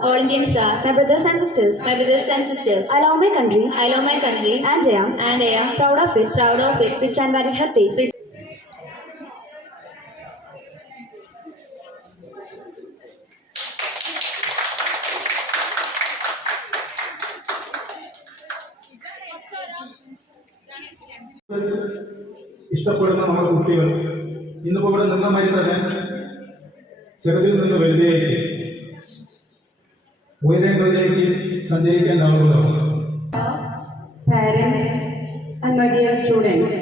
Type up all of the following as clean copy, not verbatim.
All Indians are my brothers and sisters. I love my country. And I am proud of it. Rich and very healthy. ഇഷ്ടപ്പെടുന്ന നമ്മുടെ കുട്ടികൾ ഇന്നിപ്പോൾ ഇവിടെ നിന്ന മാതിരി തന്നെ ചെറുതിൽ നിന്ന് വലുതേക്ക് ഉയരങ്ങളിലേക്ക് സഞ്ചരിക്കേണ്ട ആളുകളാണ്. Parents and my dear students,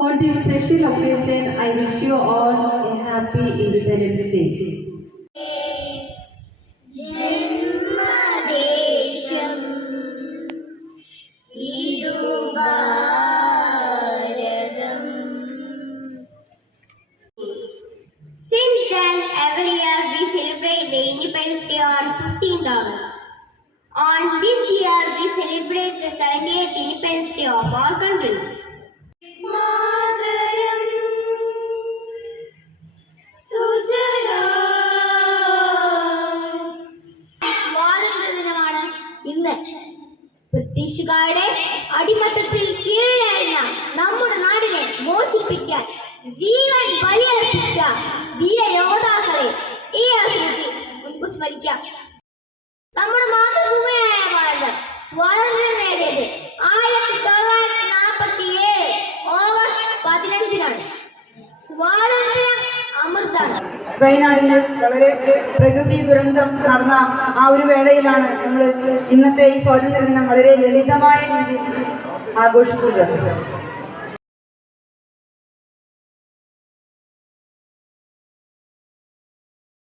on this special occasion, I wish you all a happy Independence Day. Since then, every year we celebrate the Independence Day on 15th August. On this year, we celebrate the 78th Independence Day of our country. സ്വാതന്ത്ര്യ ദിനമാണ് ഇന്ന്. ബ്രിട്ടീഷുകാരുടെ അടിമത്തത്തിൽ കീഴിലായിരുന്ന നമ്മുടെ നാടിനെ മോചിപ്പിക്കാൻ ജീവൻ ബലിയർപ്പിച്ച വീര യോദ്ധാക്കളെ ഈ അവസരത്തിൽ നമുക്ക് സ്മരിക്കാം. നമ്മുടെ മാതൃഭൂമിയായ ഭാരതം സ്വാതന്ത്ര്യം നേടിയത് 1947 ഓഗസ്റ്റ് 15-നാണ്. സ്വാതന്ത്ര്യം അമൃതാണ്. വയനാടിൽ വളരെ പ്രകൃതി ദുരന്തം നടന്ന ആ ഒരു വേളയിലാണ് നമ്മൾ ഇന്നത്തെ ഈ സ്വാതന്ത്ര്യ ദിനം വളരെ ലളിതമായ രീതിയിൽ ആഘോഷിച്ചത്.